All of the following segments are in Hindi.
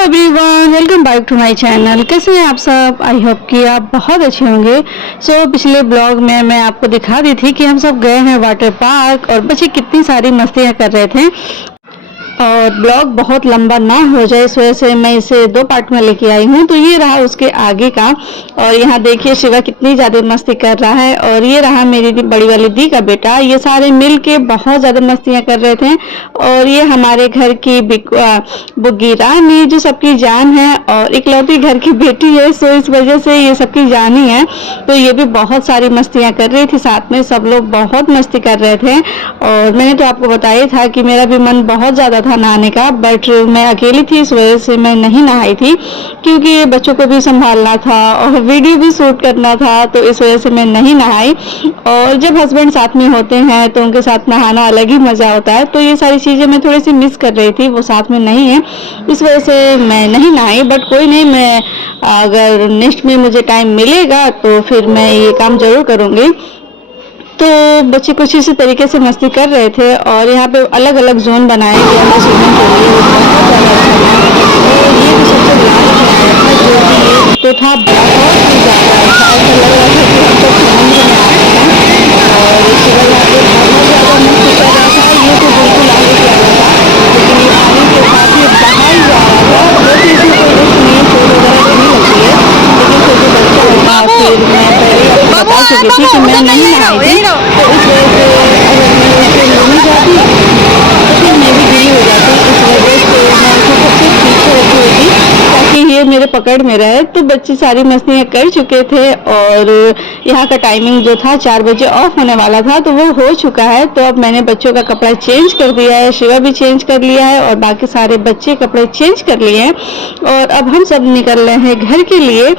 Everyone, welcome back to my channel. कैसे हैं आप सब? आई होप कि आप बहुत अच्छे होंगे। पिछले ब्लॉग में मैं आपको दिखा दी थी कि हम सब गए हैं वाटर पार्क और बच्चे कितनी सारी मस्तियां कर रहे थे और ब्लॉग बहुत लंबा ना हो जाए इस वजह से मैं इसे 2 पार्ट में लेके आई हूँ। तो ये रहा उसके आगे का, और यहाँ देखिए शिवा कितनी ज़्यादा मस्ती कर रहा है, और ये रहा मेरी बड़ी वाली दी का बेटा। ये सारे मिल के बहुत ज़्यादा मस्तियाँ कर रहे थे। और ये हमारे घर की बुग्गी रानी जो सबकी जान है और इकलौती घर की बेटी है, सो इस वजह से ये सबकी जान ही है। तो ये भी बहुत सारी मस्तियाँ कर रही थी, साथ में सब लोग बहुत मस्ती कर रहे थे। और मैंने तो आपको बताया था कि मेरा भी मन बहुत ज़्यादा था नहाने का, बट मैं अकेली थी इस वजह से मैं नहीं नहाई थी, क्योंकि बच्चों को भी संभालना था और वीडियो भी शूट करना था, तो इस वजह से मैं नहीं नहाई। और जब हस्बैंड साथ में होते हैं तो उनके साथ नहाना अलग ही मज़ा होता है। तो ये सारी चीज़ें मैं थोड़ी सी मिस कर रही थी, वो साथ में नहीं है, इस वजह से मैं नहीं नहाई। बट कोई नहीं, मैं अगर नेक्स्ट में मुझे टाइम मिलेगा तो फिर मैं ये काम ज़रूर करूँगी। तो बच्चे कुछ इसी तरीके से मस्ती कर रहे थे, और यहाँ पे अलग अलग जोन बनाया गया है स्विमिंग के लिए, बहुत ज़्यादा अच्छा था। और ये भी सबसे लास्ट में आया था, जो कि ये तो था बहुत ही ज़्यादा अच्छा, ऐसा लग रहा था कि हम तो समुद्र में आ गए हैं। और शिवा यहाँ पे बहुत ज़्यादा मस्ती कर रहा था, ये तो बिल्कुल आगे से आ रहा था, लेकिन ये पानी के साथ ही बाहर जा रहा था। वैसे इसमें कोई रिस्क नहीं, चोट वगैरह तो नहीं लगती है, लेकिन फिर भी बच्चा है ना। फिर मैं पहले ही आपको बता चुकी थी कि मैं नहीं नहाई थी, तो इस वजह से अगर मैं उससे नहीं जाती तो फिर मैं भी गिरी हो जाती। इस वजह से मैं उसे सबसे पीछे रखी हुई थी ताकि ये मेरे पकड़ में रहे। तो बच्चे सारी मस्तियाँ कर चुके थे, और यहाँ का टाइमिंग जो था 4 बजे ऑफ होने वाला था, तो वो हो चुका है। तो अब मैंने बच्चों का कपड़ा चेंज कर दिया है, शिवा भी चेंज कर लिया है, और बाकी सारे बच्चे कपड़े चेंज कर लिए हैं, और अब हम सब निकल रहे हैं घर के लिए।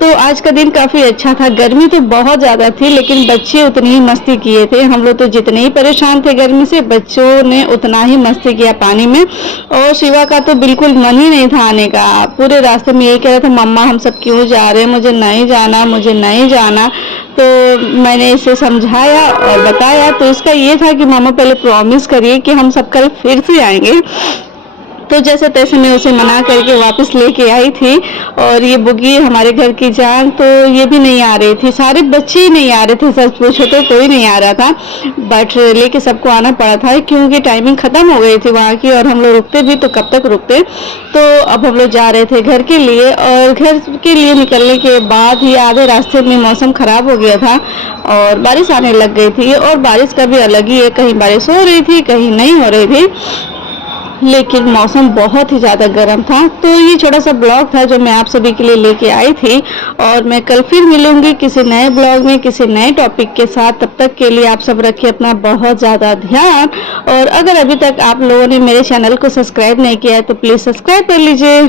तो आज का दिन काफ़ी अच्छा था। गर्मी तो बहुत ज़्यादा थी, लेकिन बच्चे उतनी ही मस्ती किए थे। हम लोग तो जितने ही परेशान थे गर्मी से, बच्चों ने उतना ही मस्ती किया पानी में। और शिवा का तो बिल्कुल मन ही नहीं था आने का, पूरे रास्ते में यही कह रहा था, मम्मा हम सब क्यों जा रहे हैं, मुझे नहीं जाना, मुझे नहीं जाना। तो मैंने इसे समझाया और बताया, तो इसका ये था कि मामा पहले प्रॉमिस करिए कि हम सब कल फिर से आएंगे। तो जैसे तैसे मैं उसे मना करके वापस लेके आई थी। और ये बुग्गी हमारे घर की जान, तो ये भी नहीं आ रही थी, सारे बच्चे ही नहीं आ रहे थे, सच पूछो तो कोई नहीं आ रहा था, बट लेके सबको आना पड़ा था क्योंकि टाइमिंग ख़त्म हो गई थी वहाँ की, और हम लोग रुकते भी तो कब तक रुकते। तो अब हम लोग जा रहे थे घर के लिए, और घर के लिए निकलने के बाद ही आधे रास्ते में मौसम ख़राब हो गया था और बारिश आने लग गई थी। और बारिश का भी अलग ही है, कहीं बारिश हो रही थी कहीं नहीं हो रही थी, लेकिन मौसम बहुत ही ज़्यादा गर्म था। तो ये छोटा सा ब्लॉग था जो मैं आप सभी के लिए लेके आई थी, और मैं कल फिर मिलूंगी किसी नए ब्लॉग में किसी नए टॉपिक के साथ। तब तक के लिए आप सब रखिए अपना बहुत ज़्यादा ध्यान, और अगर अभी तक आप लोगों ने मेरे चैनल को सब्सक्राइब नहीं किया है तो प्लीज़ सब्सक्राइब कर लीजिए।